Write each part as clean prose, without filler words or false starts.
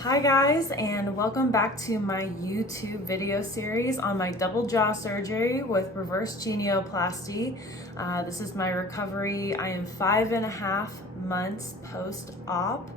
Hi guys, and welcome back to my YouTube video series on my double jaw surgery with reverse genioplasty. This is my recovery. I am 5.5 months post-op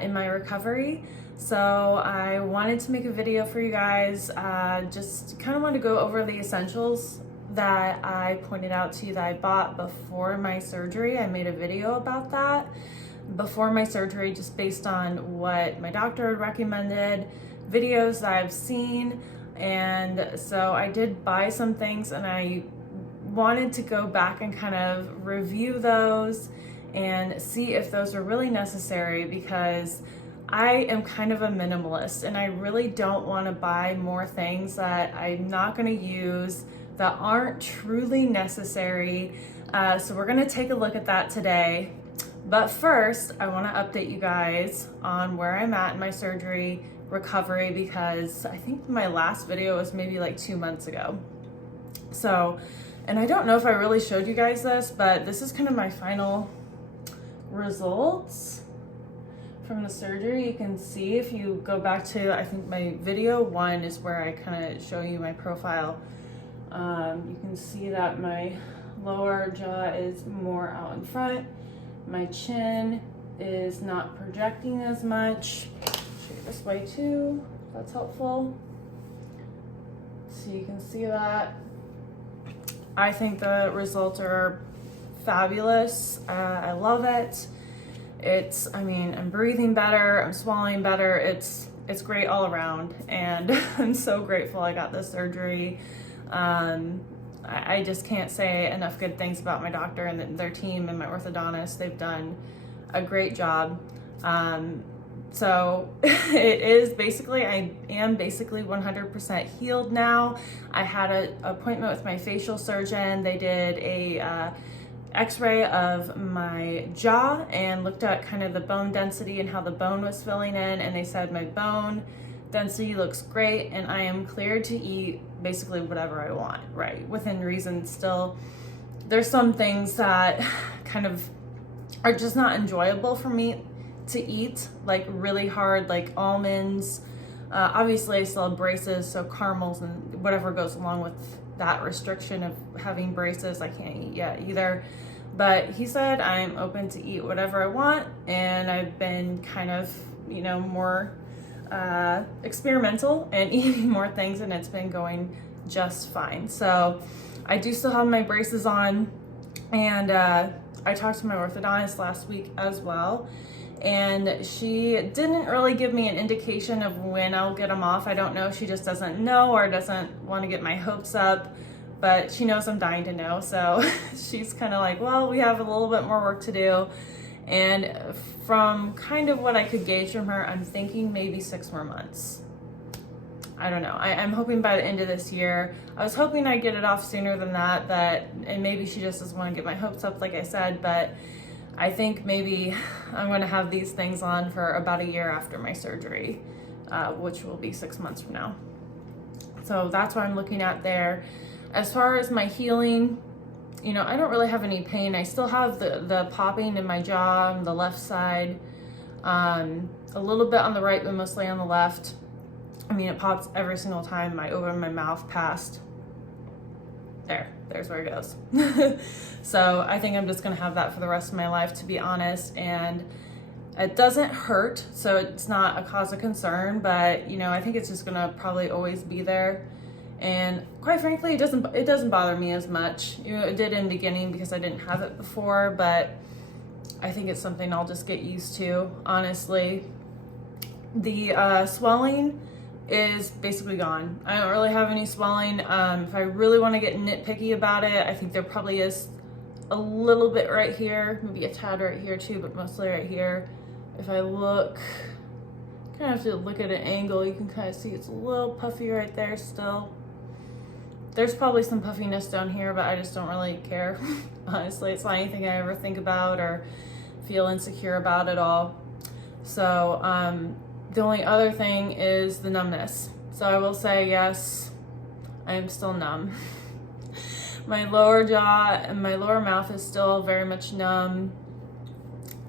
in my recovery. So I wanted to make a video for you guys, just kind of want to go over the essentials that I pointed out to you that I bought before my surgery. I made a video about that before my surgery, just based on what my doctor had recommended, videos that I've seen. And so I did buy some things, and I wanted to go back and kind of review those and see if those are really necessary, because I am kind of a minimalist and I really don't want to buy more things that I'm not going to use, that aren't truly necessary. So we're going to take a look at that today. But first, I want to update you guys on where I'm at in my surgery recovery, because I think my last video was maybe like 2 months ago. So, and I don't know if I really showed you guys this, but this is kind of my final results from the surgery. You can see, if you go back to, I think my video 1 is where I kind of show you my profile. You can see that my lower jaw is more out in front. My chin is not projecting as much. Show you this way too, if that's helpful. So you can see that. I think the results are fabulous. I love it. I'm breathing better, I'm swallowing better. It's great all around, and I'm so grateful I got this surgery. I just can't say enough good things about my doctor and their team and my orthodontist. They've done a great job. So it is basically, I am basically 100% healed now. I had an appointment with my facial surgeon. They did a x-ray of my jaw and looked at kind of the bone density and how the bone was filling in. And they said my bone density looks great, and I am cleared to eat basically whatever I want, right? Within reason. Still, there's some things that kind of are just not enjoyable for me to eat, like really hard, like almonds. Obviously I still have braces, so caramels and whatever goes along with that restriction of having braces, I can't eat yet either. But he said I'm open to eat whatever I want, and I've been kind of, more experimental and eating more things, and it's been going just fine. So I do still have my braces on, and I talked to my orthodontist last week as well, and she didn't really give me an indication of when I'll get them off. I don't know if she just doesn't know or doesn't want to get my hopes up, but she knows I'm dying to know. So she's kind of like, well, we have a little bit more work to do. And from kind of what I could gauge from her, I'm thinking maybe 6 more months. I don't know. I'm hoping by the end of this year. I was hoping I'd get it off sooner than that, and maybe she just doesn't want to get my hopes up, like I said, but I think maybe I'm going to have these things on for about a year after my surgery, which will be 6 months from now. So that's what I'm looking at there. As far as my healing, I don't really have any pain. I still have the popping in my jaw on the left side, a little bit on the right, but mostly on the left. It pops every single time I open my mouth past there's where it goes. So I think I'm just gonna have that for the rest of my life, to be honest. And it doesn't hurt, so it's not a cause of concern, but I think it's just gonna probably always be there. And quite frankly, it doesn't bother me as much. It did in the beginning because I didn't have it before, but I think it's something I'll just get used to, honestly. The swelling is basically gone. I don't really have any swelling. If I really want to get nitpicky about it, I think there probably is a little bit right here, maybe a tad right here too, but mostly right here. If I look, kind of have to look at an angle, you can kind of see it's a little puffy right there still. There's probably some puffiness down here, but I just don't really care. Honestly, it's not anything I ever think about or feel insecure about at all. So the only other thing is the numbness. So I will say, yes, I am still numb. My lower jaw and my lower mouth is still very much numb.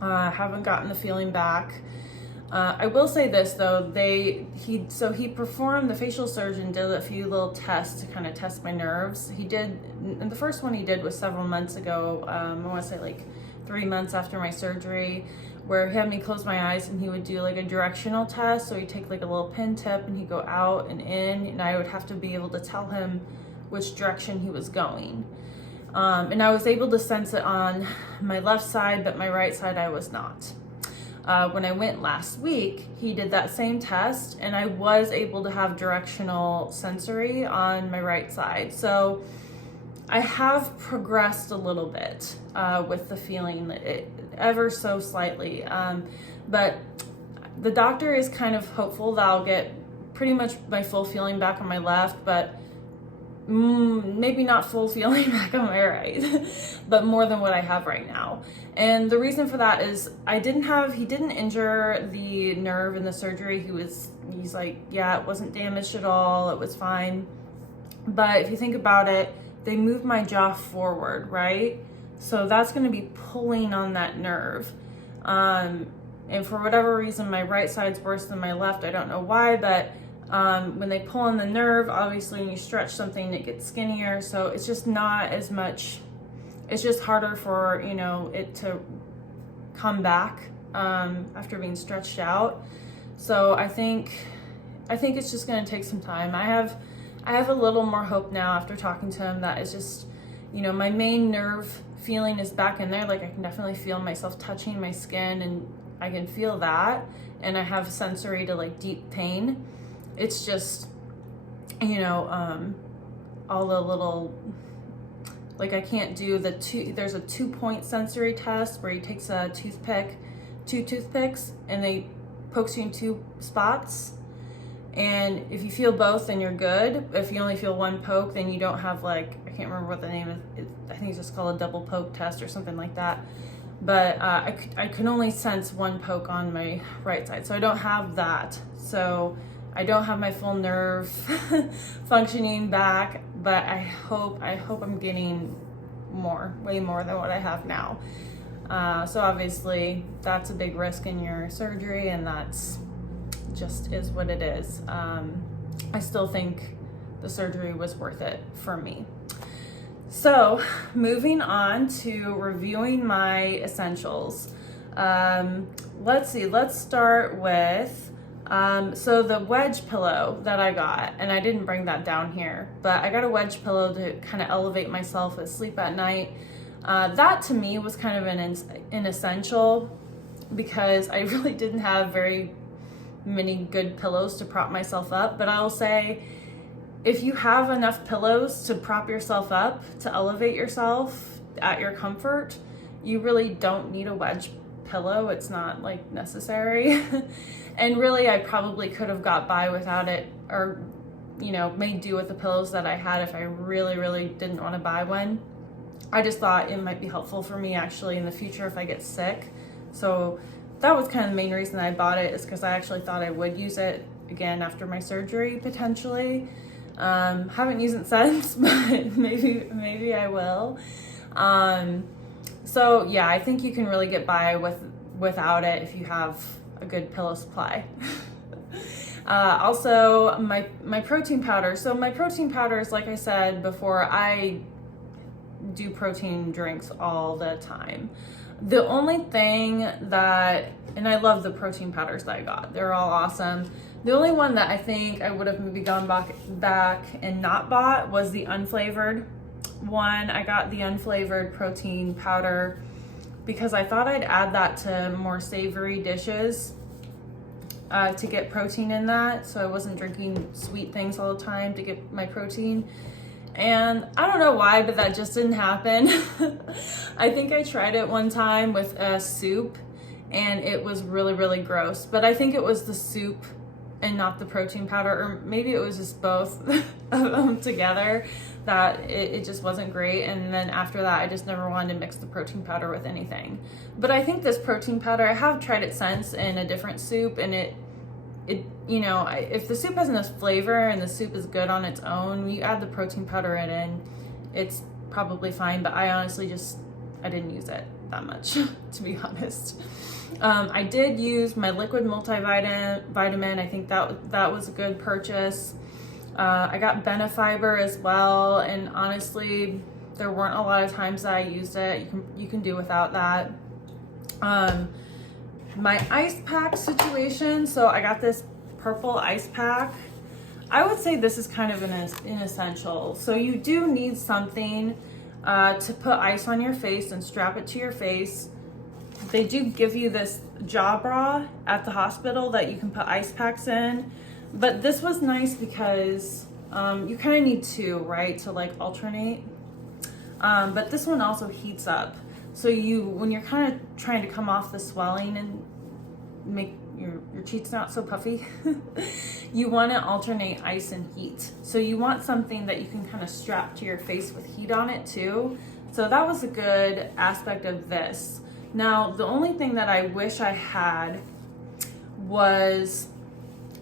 I haven't gotten the feeling back. I will say this though, he performed, the facial surgeon did a few little tests to kind of test my nerves. And the first one he did was several months ago, I want to say like 3 months after my surgery, where he had me close my eyes and he would do like a directional test. So he'd take like a little pin tip and he'd go out and in, and I would have to be able to tell him which direction he was going. And I was able to sense it on my left side, but my right side I was not. When I went last week, he did that same test and I was able to have directional sensory on my right side. So I have progressed a little bit with the feeling, ever so slightly. But the doctor is kind of hopeful that I'll get pretty much my full feeling back on my left, but maybe not full feeling back on my right, but more than what I have right now. And the reason for that is he didn't injure the nerve in the surgery. He's like, yeah, it wasn't damaged at all. It was fine. But if you think about it, they moved my jaw forward, right? So that's going to be pulling on that nerve. And for whatever reason, my right side's worse than my left. I don't know why, but when they pull on the nerve, obviously when you stretch something, it gets skinnier. So it's just not as much, it's just harder for, it to come back after being stretched out. So I think it's just going to take some time. I have a little more hope now after talking to him that it's just, my main nerve feeling is back in there. Like I can definitely feel myself touching my skin and I can feel that. And I have sensory to like deep pain. It's just, all the little, like I can't do there's a 2-point sensory test where he takes a two toothpicks, and they pokes you in 2 spots. And if you feel both, then you're good. If you only feel 1 poke, then you don't have like, I can't remember what the name is. I think it's just called a double poke test or something like that. But I can only sense 1 poke on my right side. So I don't have that. So I don't have my full nerve functioning back, but I hope I'm getting way more than what I have now. So obviously that's a big risk in your surgery, and that's just is what it is. I still think the surgery was worth it for me. So moving on to reviewing my essentials. Let's see, let's start with, so the wedge pillow that I got, and I didn't bring that down here, but I got a wedge pillow to kind of elevate myself asleep at night. That to me was kind of an essential, because I really didn't have very many good pillows to prop myself up. But I'll say, if you have enough pillows to prop yourself up, to elevate yourself at your comfort, you really don't need a wedge pillow. It's not like necessary. And really, I probably could have got by without it, or made do with the pillows that I had if I really, really didn't want to buy one. I just thought it might be helpful for me actually in the future if I get sick. So that was kind of the main reason I bought it, is because I actually thought I would use it again after my surgery potentially. Haven't used it since, but maybe I will. So yeah, I think you can really get by without it if you have a good pillow supply. Also my protein powder. So my protein powders, like I said before, I do protein drinks all the time. The only thing that, and I love the protein powders that I got, they're all awesome. The only one that I think I would have maybe gone back and not bought was the unflavored one. I got the unflavored protein powder because I thought I'd add that to more savory dishes to get protein in that, so I wasn't drinking sweet things all the time to get my protein. And I don't know why, but that just didn't happen. I think I tried it one time with a soup and it was really, really gross. But I think it was the soup and not the protein powder, or maybe it was just both of them together, that it just wasn't great. And then after that, I just never wanted to mix the protein powder with anything. But I think this protein powder, I have tried it since in a different soup, and it if the soup has enough flavor and the soup is good on its own, you add the protein powder in, it's probably fine. But I honestly I didn't use it that much, to be honest. I did use my liquid multivitamin. I think that was a good purchase. I got Benefiber as well, and honestly, there weren't a lot of times that I used it. You can do without that. My ice pack situation, so I got this purple ice pack. I would say this is kind of an essential. So you do need something to put ice on your face and strap it to your face. They do give you this jaw bra at the hospital that you can put ice packs in, but this was nice because you kind of need two, right, to like alternate. But this one also heats up. So when you're kind of trying to come off the swelling and make your cheeks not so puffy, you want to alternate ice and heat. So you want something that you can kind of strap to your face with heat on it too. So that was a good aspect of this. Now, the only thing that I wish I had was,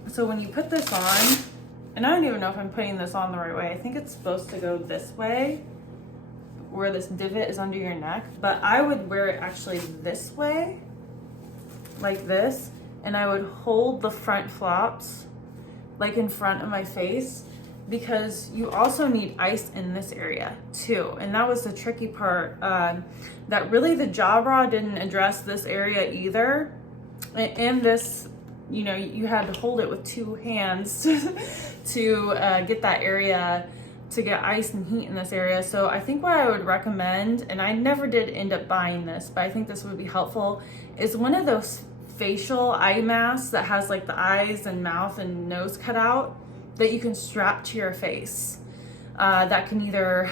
so when you put this on, and I don't even know if I'm putting this on the right way. I think it's supposed to go this way, where this divot is under your neck, but I would wear it actually this way, like this, and I would hold the front flops like in front of my face, because you also need ice in this area too. And that was the tricky part, that really the jaw bra didn't address this area either. And this, you know, you had to hold it with two hands to get that area, to get ice and heat in this area. So I think what I would recommend, and I never did end up buying this, but I think this would be helpful, is one of those facial eye masks that has like the eyes and mouth and nose cut out that you can strap to your face. That can either,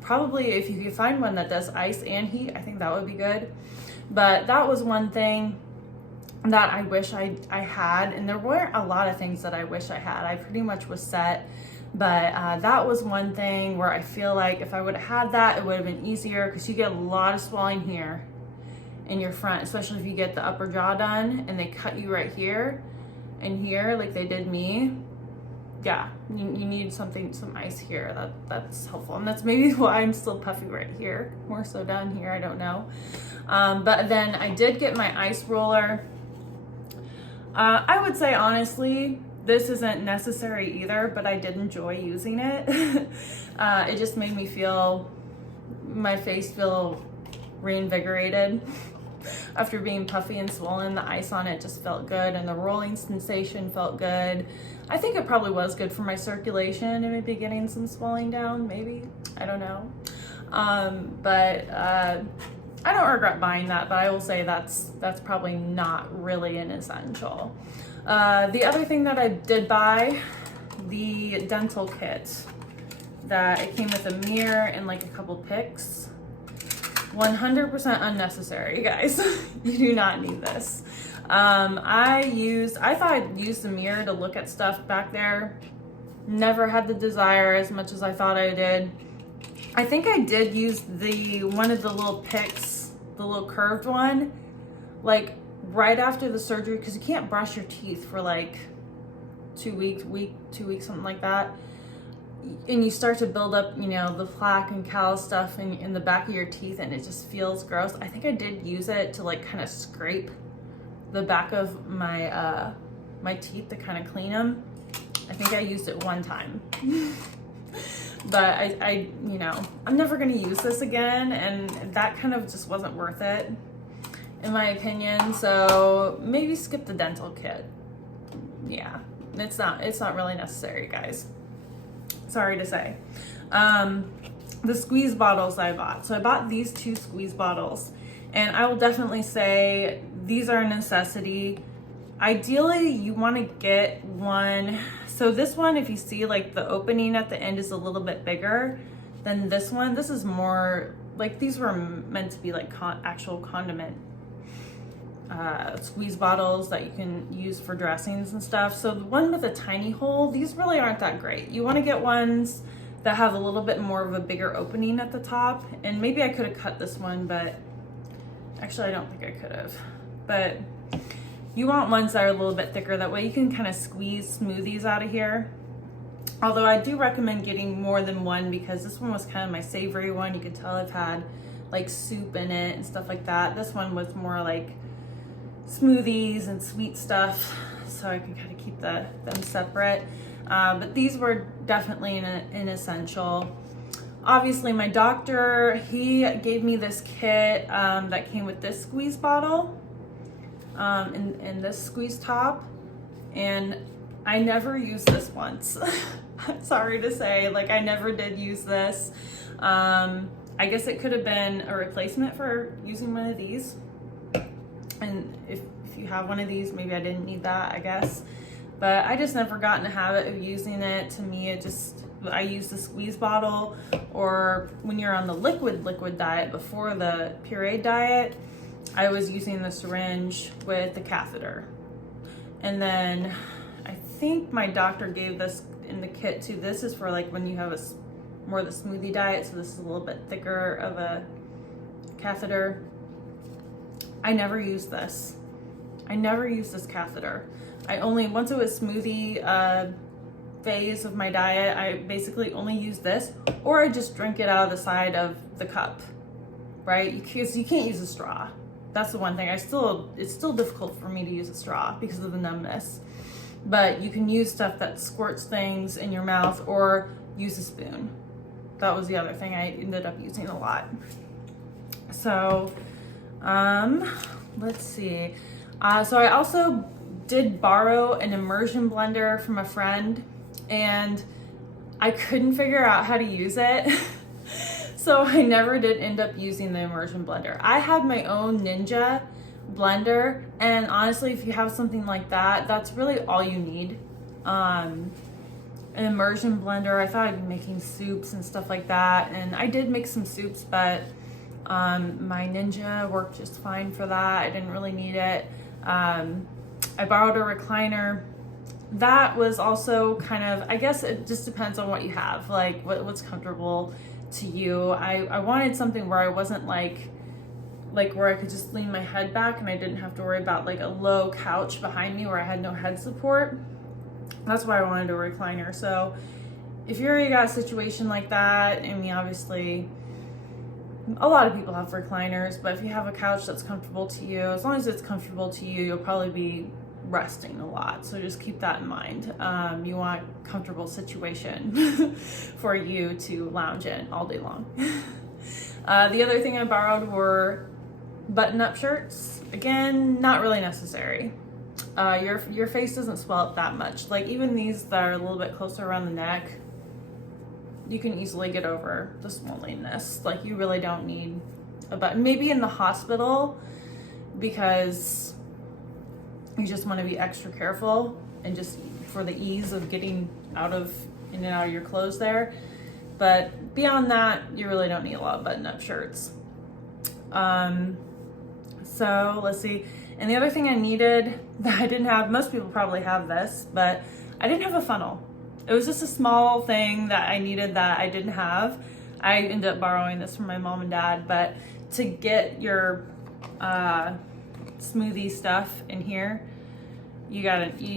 probably if you could find one that does ice and heat, I think that would be good. But that was one thing that I wish I had, and there weren't a lot of things that I wish I had. I pretty much was set, but that was one thing where I feel like if I would have had that, it would have been easier, because you get a lot of swelling here in your front, especially if you get the upper jaw done and they cut you right here and here like they did me. Yeah, you need some ice here. That's helpful, and that's maybe why I'm still puffy right here, more so down here, I don't know. But then I did get my ice roller. I would say honestly, this isn't necessary either, but I did enjoy using it. It just made me feel, my face feel reinvigorated. After being puffy and swollen, the ice on it just felt good, and the rolling sensation felt good. I think it probably was good for my circulation and maybe getting some swelling down, maybe, I don't know. But I don't regret buying that, but I will say that's probably not really an essential. The other thing that I did buy, the dental kit, that it came with a mirror and like a couple picks. 100% unnecessary, guys. You do not need this. I thought I'd use the mirror to look at stuff back there. Never had the desire as much as I thought I did. I think I did use one of the little picks, the little curved one, like right after the surgery, because you can't brush your teeth for like 2 weeks, something like that. And you start to build up, you know, the plaque and callus stuff in the back of your teeth, and it just feels gross. I think I did use it to like kind of scrape the back of my my teeth to kind of clean them. I think I used it one time. But I you know, I'm never gonna use this again, and that kind of just wasn't worth it, in my opinion. So maybe skip the dental kit. Yeah, it's not really necessary, guys. Sorry to say. The squeeze bottles I bought. So I bought these 2 squeeze bottles, and I will definitely say these are a necessity. Ideally, you want to get one. So this one, if you see like the opening at the end is a little bit bigger than this one. This is more like, these were meant to be like actual condiment squeeze bottles that you can use for dressings and stuff. So the one with a tiny hole, these really aren't that great. You want to get ones that have a little bit more of a bigger opening at the top. And maybe I could have cut this one, but actually I don't think I could have. But you want ones that are a little bit thicker, that way you can kind of squeeze smoothies out of here. Although I do recommend getting more than one, because this one was kind of my savory one. You can tell I've had like soup in it and stuff like that. This one was more like smoothies and sweet stuff, so I can kind of keep them separate. But these were definitely an essential. Obviously, my doctor, he gave me this kit that came with this squeeze bottle and this squeeze top, and I never used this once. I'm sorry to say, like, I never did use this. I guess it could have been a replacement for using one of these. And if you have one of these, maybe I didn't need that, I guess. But I just never got in the habit of using it. To me, I use the squeeze bottle, or when you're on the liquid diet before the pureed diet, I was using the syringe with the catheter. And then I think my doctor gave this in the kit too. This is for like when you have more of the smoothie diet, so this is a little bit thicker of a catheter. I never used this. I never used this catheter. Once it was smoothie phase of my diet, I basically only used this, or I just drink it out of the side of the cup, right? Because you can't use a straw. That's the one thing. It's still difficult for me to use a straw because of the numbness. But you can use stuff that squirts things in your mouth, or use a spoon. That was the other thing I ended up using a lot. So, let's see. So I also did borrow an immersion blender from a friend, and I couldn't figure out how to use it. So I never did end up using the immersion blender. I had my own Ninja blender, and honestly, if you have something like that, that's really all you need. An immersion blender, I thought I'd be making soups and stuff like that, and I did make some soups, but my Ninja worked just fine for that. I didn't really need it. I borrowed a recliner. That was also kind of, I guess it just depends on what you have, like what's comfortable to you. I wanted something where I wasn't like where I could just lean my head back and I didn't have to worry about like a low couch behind me where I had no head support. That's why I wanted a recliner. So if you already got a situation like that, I mean, obviously a lot of people have recliners, but if you have a couch that's comfortable to you, as long as it's comfortable to you, you'll probably be resting a lot. So just keep that in mind. You want a comfortable situation for you to lounge in all day long. The other thing I borrowed were button-up shirts. Again, not really necessary. Your face doesn't swell up that much. Like even these that are a little bit closer around the neck, you can easily get over the swollenness. Like you really don't need a button. Maybe in the hospital, because you just want to be extra careful and just for the ease of getting in and out of your clothes there. But beyond that, you really don't need a lot of button-up shirts. So let's see. And the other thing I needed that I didn't have, most people probably have this, but I didn't have a funnel. It was just a small thing that I needed that I didn't have. I ended up borrowing this from my mom and dad, but to get your smoothie stuff in here, you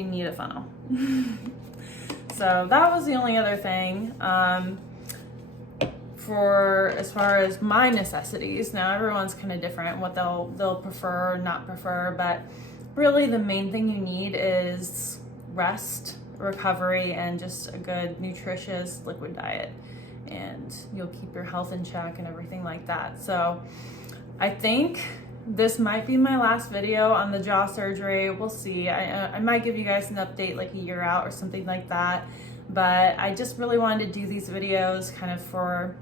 need a funnel. So that was the only other thing. For as far as my necessities, now everyone's kind of different what they'll prefer or not prefer, but really the main thing you need is rest, recovery, and just a good nutritious liquid diet, and you'll keep your health in check and everything like that. So I think this might be my last video on the jaw surgery. We'll see. I might give you guys an update like a year out or something like that, but I just really wanted to do these videos kind of for